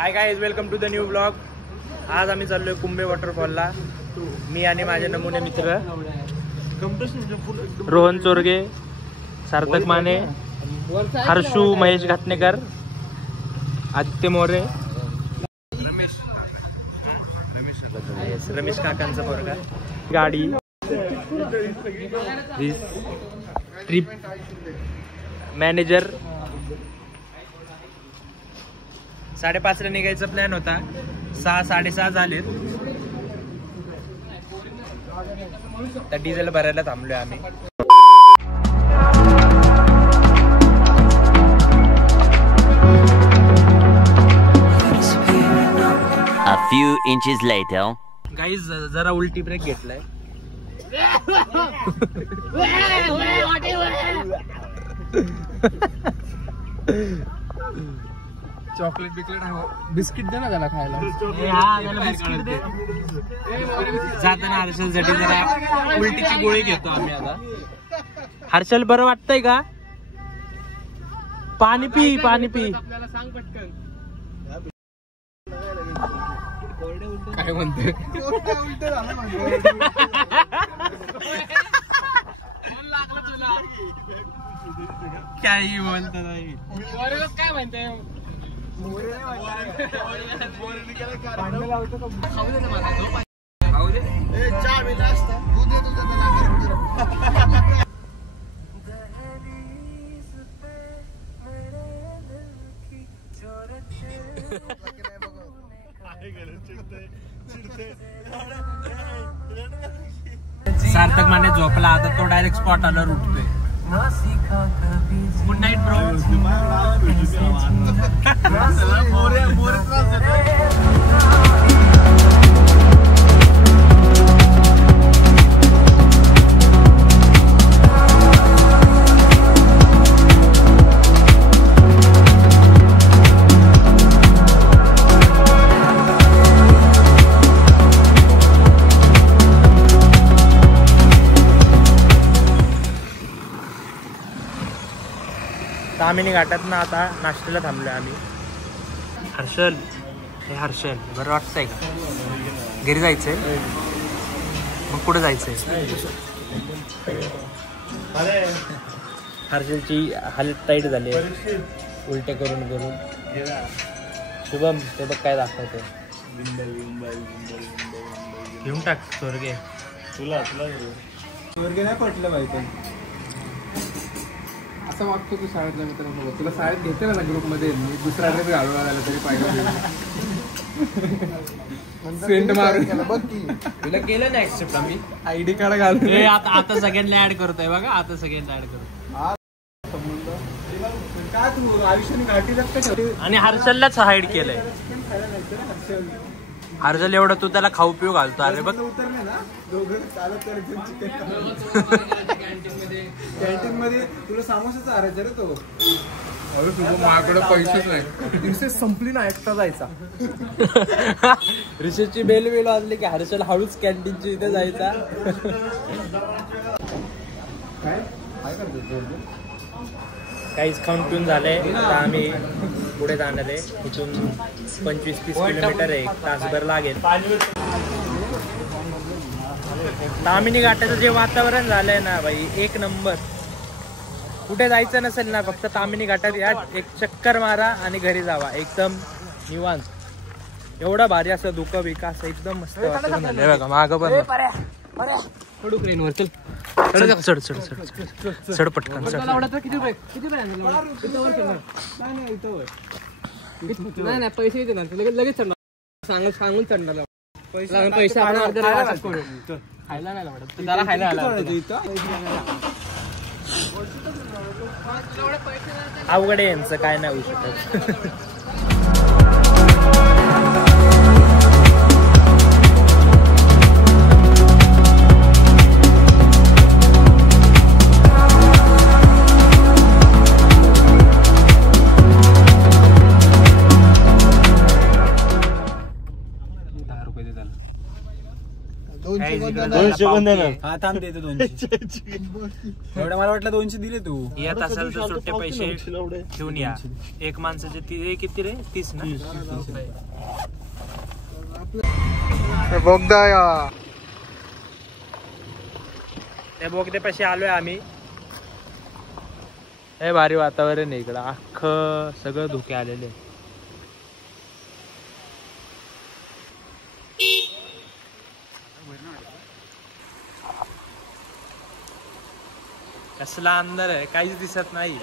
High guys, welcome to the new blog. आज आम्ही चाललोय कुंभे वॉटरफॉलला. मी आणि माझे नमुने मित्र रोहन चोरगे, सार्थक माने, हर्षू महेश घाटणेकर, आदित्य मोरे, रमेश काकांचा पोरगा, गाडी, ट्रिप मॅनेजर. 5:30 ला निघायचा प्लॅन होता, 6-6:30 झालेत. तर डिझेल भरायला थांबलोय आम्ही. A few inches later. Guys जरा उलटी ब्रेक घेतलाय. चॉकलेट बिस्किट दे ना त्याला खायला. जाताना हर्षलसाठी जरा उलटीची गोळी घेतो आम्ही आता. हर्षल बरं वाटतंय का? पाणी पी, पाणी पी. सांग पटकन काय म्हणतोय. काही बोलत नाही. काय म्हणतोय. सार्थक माने झोपला, आता तो डायरेक्ट स्पॉट आल्यावर उठतोय. Good night bro. तामिनी घाटात ना आता नाश्त्याला थांबलोय आम्ही. हर्षल, हे हर्षल, बरं वाटतंय का? घरी जायचंय? मग कुठे जायचंय? हर्षलची हालत टाईट झाली, उलटे करून करून. शुभम, ते बघ काय दाखवतोय. घेऊन टाक स्वर्गे. तुला स्वर्गे नाही पटलं माहिती. असं वागतो तू शाळेतल्या मित्रांसोबत. तुला शाळेत घेते ना ग्रुप मध्ये, दुसरा ड्रेस घालून आला तरी पाहिजे. सेंट मारून बघ की तुला केलं ना ऍक्सेप्ट आम्ही. आयडी कार्ड घालून. आता सगळ्यांना ऍड करतोय बघा. आता सगळ्यांना ऍड करतो. काय तू आयुष्याने घाटी लागतं. आणि हर्षललाच हाईड केलंय. हर्षल एवढं तू त्याला खाऊ पिऊ घालतो. अरे बघ, उतरले ना दोघं चालत कॅन्टीन मध्ये तुला सामोसाचा आरायचा रे तो. अरे तुझं माझ्याकडे पैसेच नाही. दिवसे संपली ना, एकटा जायचा. रिसेसची बेल वाजली की हर्षल हळूच कॅन्टीनची इथे जायचा. काय करतो काहीच खाऊन पिऊन झालंय. आता आम्ही पुढे जाणार आहे. इथून 25-30 किलोमीटर आहे, 1 तासभर लागेल. तामिनी घाटाचं जे वातावरण झालंय ना भाई, एक नंबर. कुठे जायचं नसेल ना, फक्त तामिनी घाटात या, एक चक्कर मारा आणि घरी जावा. एकदम निवांत. एवढा भारी असं धुकं बिका असं एकदम मस्त वातावरण झालंय बघा. मागं पण चढ चढ चढ चढ चढ पटकन चढ. नाही पैसे येते ना, लगेच चढणार. सांगून चढणार. पैसे खायला नाही आवडत त्याला. खायला अवघड आहे यांचं, काय नाही होऊ शकत. हा थांब देतो 200. एवढं मला वाटलं 200 दिले तू. येत असेल तर सुट्टे पैसे घेऊन या. एक माणसाचे किती रे 30 ना. बोगदा त्या बोगदे पैसे आलोय आम्ही. हे भारी वातावरण आहे इकडं. अख्खं सगळं धुके आलेले. कसला अंधार आहे, काहीच दिसत नाही.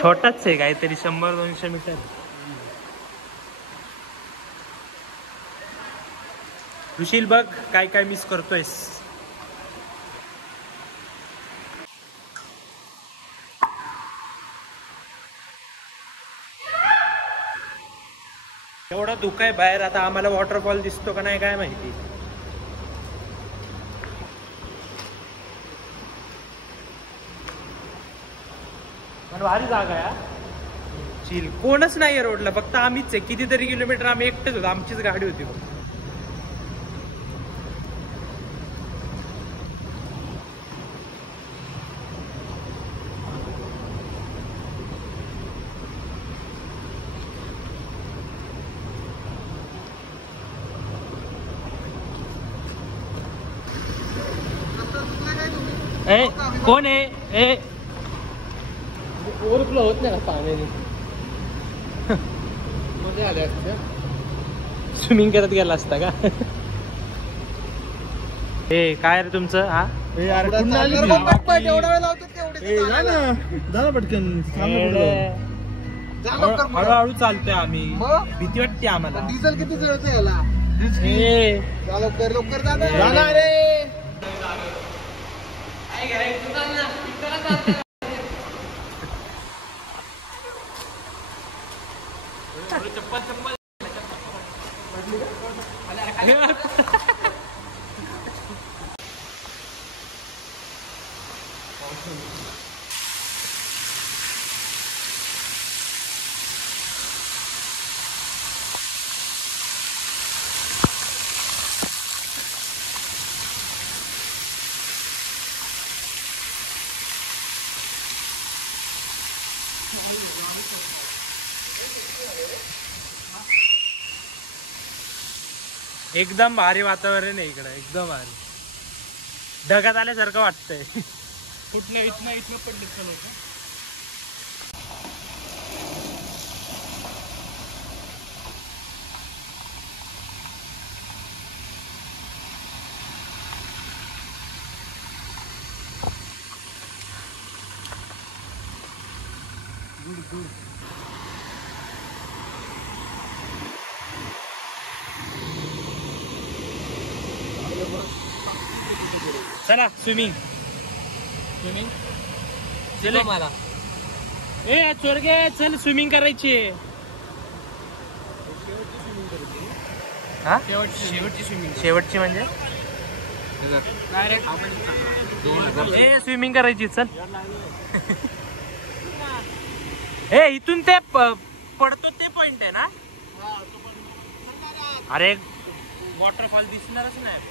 छोटाच आहे काहीतरी 100-200 मीटर. सुशील बघ काय काय मिस करतोयस. एवढा धुका आहे बाहेर. आता आम्हाला वॉटरफॉल दिसतो का नाही काय माहिती. पण भारी जागा आहे. चिल कोणच नाहीये रोडला, फक्त आम्हीच आहे. कितीतरी किलोमीटर आम्ही एकटेच होतो. आमचीच गाडी होती. ए कोण आहे ए ओव्हरफ्लो होत नाही का पाण्याने. मजा आली असते. स्विमिंग करत गेला असता का. ए काय रे तुमचं. हा हळूहळू चालतोय आम्ही. भीती वाटते आम्हाला. डिझेल किती जळतं याला. लवकर लवकर जाणार रे. एकदम भारी वातावरण आहे इकडं. एकदम भारी. ढगात आल्यासारखं वाटतंय. कुठल्या इथनं पडले लोक. चला स्विमिंग चल मला. ए चोरगे चल स्विमिंग करायची. हा शेवटची म्हणजे ए स्विमिंग करायची. चल ए इथून ते पडतो ते पॉइंट आहे ना. अरे वॉटरफॉल दिसणारच नाही.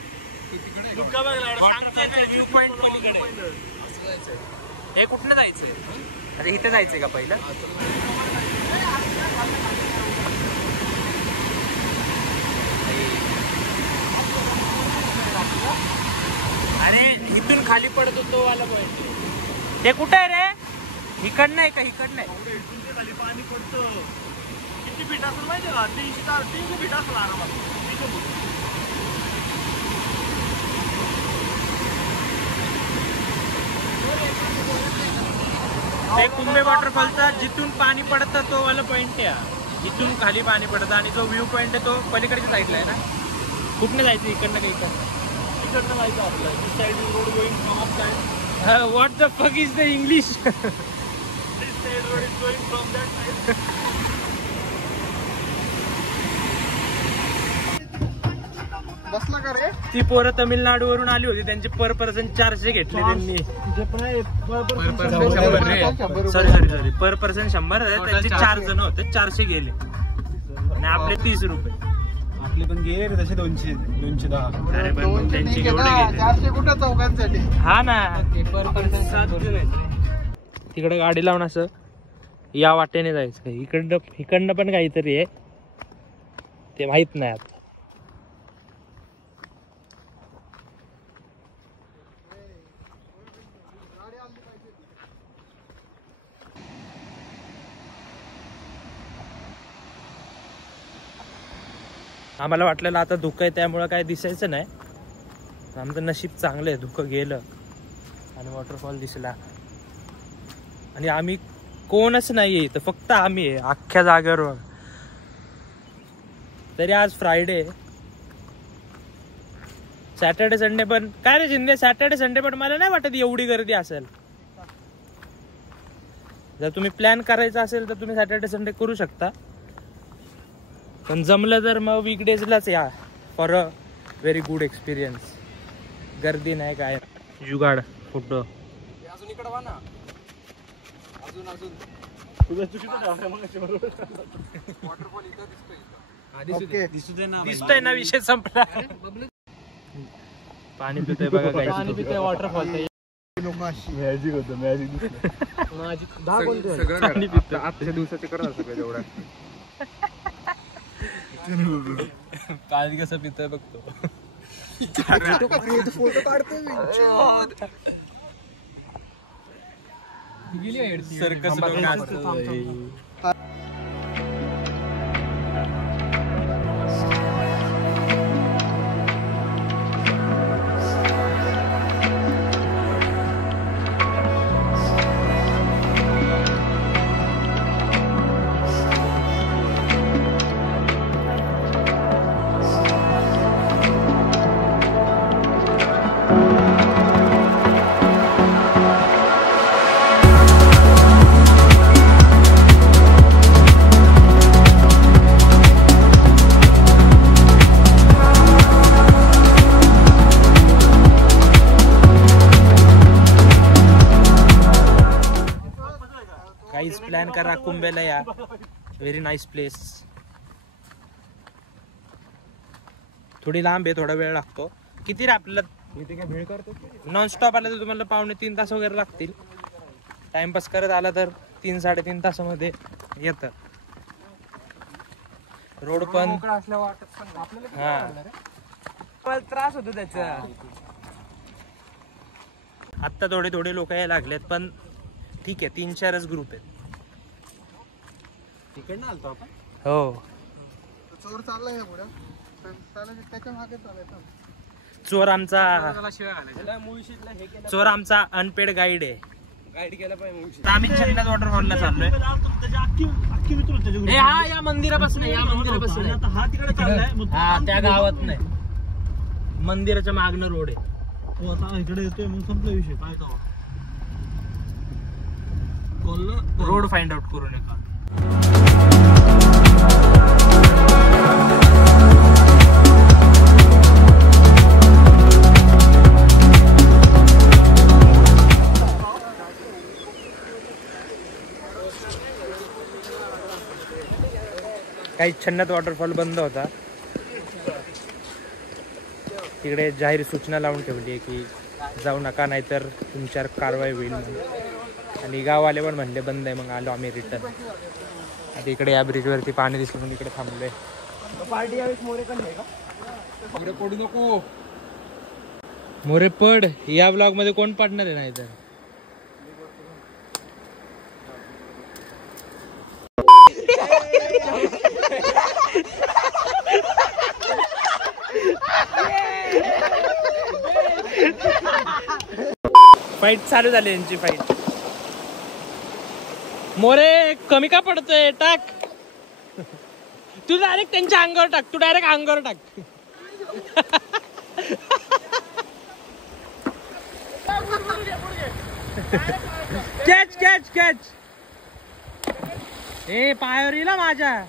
हे कुठनं जायचंय. अरे इथे जायचंय का पहिलं. अरे इथून खाली पडतो तो वाला पॉइंट. ते कुठे आहे रे. इकडनं आहे का. इकडनं आहे. खाली पाणी पडतं. किती फीट असेल माहिती का. 300 फीट असेल आरामात. ते कुंभे वॉटरफॉलचा जिथून पाणी पडतं तो वाला पॉइंट आहे. इथून खाली पाणी पडतं आणि जो व्ह्यू पॉइंट आहे तो पलीकडच्या साईडला आहे ना. कुठनं जायचं. इकडनं का इकडनं जायचं आपलं. Side road going from up side. What the fuck is the English. Road is going from that side. बसला का रे. ती पोरं तमिळनाडूवरून आली होती. त्यांचे पर पर्सन 400 घेतले त्यांनी. सॉरी पर पर्सन 100. त्यांचे 4 जण होते. 400 गेले आणि आपले 30 रुपये. आपले पण गेले रे तसे 210. अरे पण मग त्यांची केवढे गेले? 400 कुठं चौघांसाठी. हा ना, पेपर पर्सन 7 जण आहेत. तिकडे गाडी लावून असं या वाटेने जायचं. इकडनं पण काहीतरी आहे, ते माहित नाही आता. आम्हाला वाटलेलं आता धुकं आहे त्यामुळं काय दिसायचं नाही. आमचं नशीब चांगलं आहे, धुकं गेलं आणि वॉटरफॉल दिसला. आणि आम्ही कोणच नाही आहे, तर फक्त आम्ही आहे अख्ख्या जागेवर. तरी आज फ्रायडे, सॅटर्डे संडे पण काय रे शिंदे, सॅटर्डे संडे पण मला नाही वाटत एवढी गर्दी असेल. जर तुम्ही प्लॅन करायचा असेल तर तुम्ही सॅटर्डे संडे करू शकता, पण जमलं तर मग वीकडेजलाच या for a very good experience. गर्दी नाही काय, जुगाड फोटो. अजून इकडे वा ना, अजून वॉटरफॉल इथं दिसतोय. ओके. दिसतोय ना, विषय संपला. पाणी पितोय बघा, पाणी पितोय वॉटरफॉल. लोक अशी मॅजिक होतं, मॅजिक दिसलं. माझी 10 कोणते पाणी पितोय. आजच्या दिवसाचे करत सगळं तेवढं. पाणी कसं पितोय बघतो. फोटो काढतोय मी. सर्कस काहीच प्लॅन करा, कुंभेला या. Very nice place. थोडी लांब आहे, थोडा वेळ लागतो. किती रे आपल्याला नॉनस्टॉप आला तर तुम्हाला 2.5-3 तास वगैरे लागतील. टाइमपास करत आला तर 3-3.5 तासामध्ये येतं. रोड पण हा, त्रास होतो त्याचा. आत्ता थोडे लोक यायला लागलेत, पण ठीक आहे, 3-4च ग्रुप आहेत. तिकडनं आलतो आपण. हो, चोर चाललाय का पुढं, त्याच्या मागे चालायचं. चोर आमचा शिवाय घालायचं. चोर आमचा अनपेड गाईड आहे. गाईड केला पाहिजे. आम्ही चंदनाथ वॉटरफॉलला चाललोय. हा या मंदिरापासून, या मंदिरापासून. हा तिकडे चाललाय, मग हा, त्या गावात नाही, मंदिराच्या मागणं रोड आहे. तो आता इकडे येतोय, मग संपला विषय. काय तो रोड फाइंड आउट करून येतो. काही छन्नत वॉटरफॉल बंद होता. तिकडे जाहीर सूचना लावून ठेवली आहे की जाऊ नका, नाहीतर तुमच्यावर कारवाई होईल म्हणून. आणि गाववाले पण म्हणले बंद आहे. मग आलो आम्ही रिटर्न. आता इकडे या ब्रिजवरती पाणी दिसलं म्हणून इकडे थांबलोय. पुढे पडू नको. मोरे पड. या ब्लॉग मध्ये कोण पडणार आहे? नाही तर फाईट चालू झाली यांची फाईट. मोरे कमी का पडतोय? टाक तू डायरेक्ट त्यांच्या अंगावर टाक. तू डायरेक्ट अंगावर टाक. Catch catch catch. ए पायावर येईल माझ्या.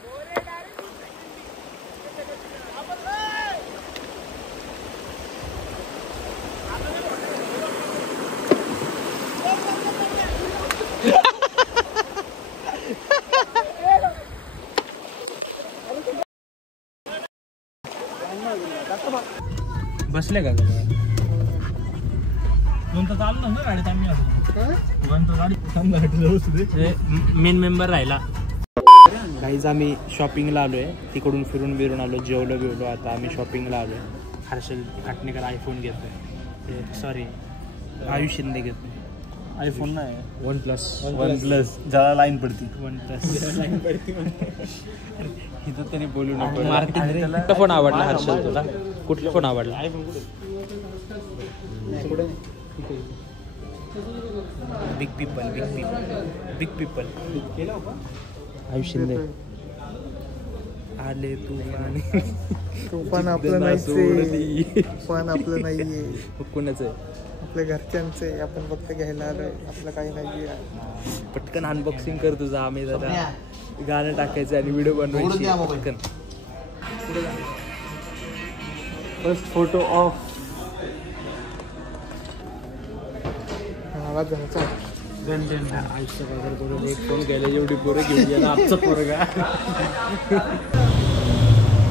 मेन मेंबर राहिला. काहीच आम्ही शॉपिंगला आलोय, तिकडून फिरून आलो, जेवलो बिवलो. आता आम्ही शॉपिंगला आलोय. हर्षल काटणेकर आयफोन घेतोय, सॉरी आयुष शिंदे घेतोय. आयफोन नाही, वन प्लस ज्याला लाईन पडती. OnePlus. इथं तरी बोलू नको. कुठला फोन आवडला हर्षल तुला? कुठला फोन आवडला? बिग पीपल आयुष शिंदे आले तू पण आपलं नाहीये, पण आपलं नाहीये, कोणाचं आहे? आपल्या घरच्यांचं आहे. आपण फक्त घ्यायला आलोय, आपलं काही नाहीये. पटकन अनबॉक्सिंग कर तुझं. आम्ही जरा गाणं टाकायचं आणि व्हिडिओ बनवायची. पटकन फर्स्ट फोटो ऑफ आवाज जायचा. आयुष्य बाजार करून एक फोन घ्यायला एवढी पोरं घेऊन गेला आमचा पोरगा.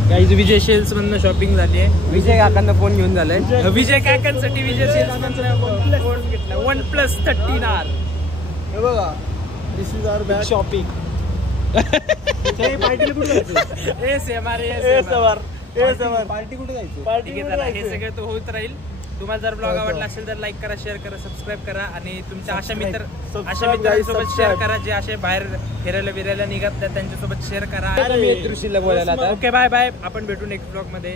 काही विजय सेल्स मधनं शॉपिंग झाली आहे. विजय काकांना फोन घेऊन झालाय. विजय काकांसाठी विजय सेल्स मधनं फोन घेतला. OnePlus 13R. हे बघा, दिस इज आवर बॅग शॉपिंग. पार्टीला कुठे जायचं? पार्टी कुठे जायचं? ठीक आहे, चला हे सगळं तो होत राहील. तुम्हाला जर ब्लॉग आवडला असेल तर लाईक करा, शेअर करा, सबस्क्राईब करा आणि तुमच्या अशा मित्रांसोबत शेअर करा जे असे बाहेर फिरायला बिरायला निघत त्यांच्यासोबत शेअर करा. ऋषीला बोलायला आता. Okay, bye bye. आपण भेटू नेक्स्ट ब्लॉग मध्ये.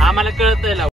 आम्हाला कळतंय.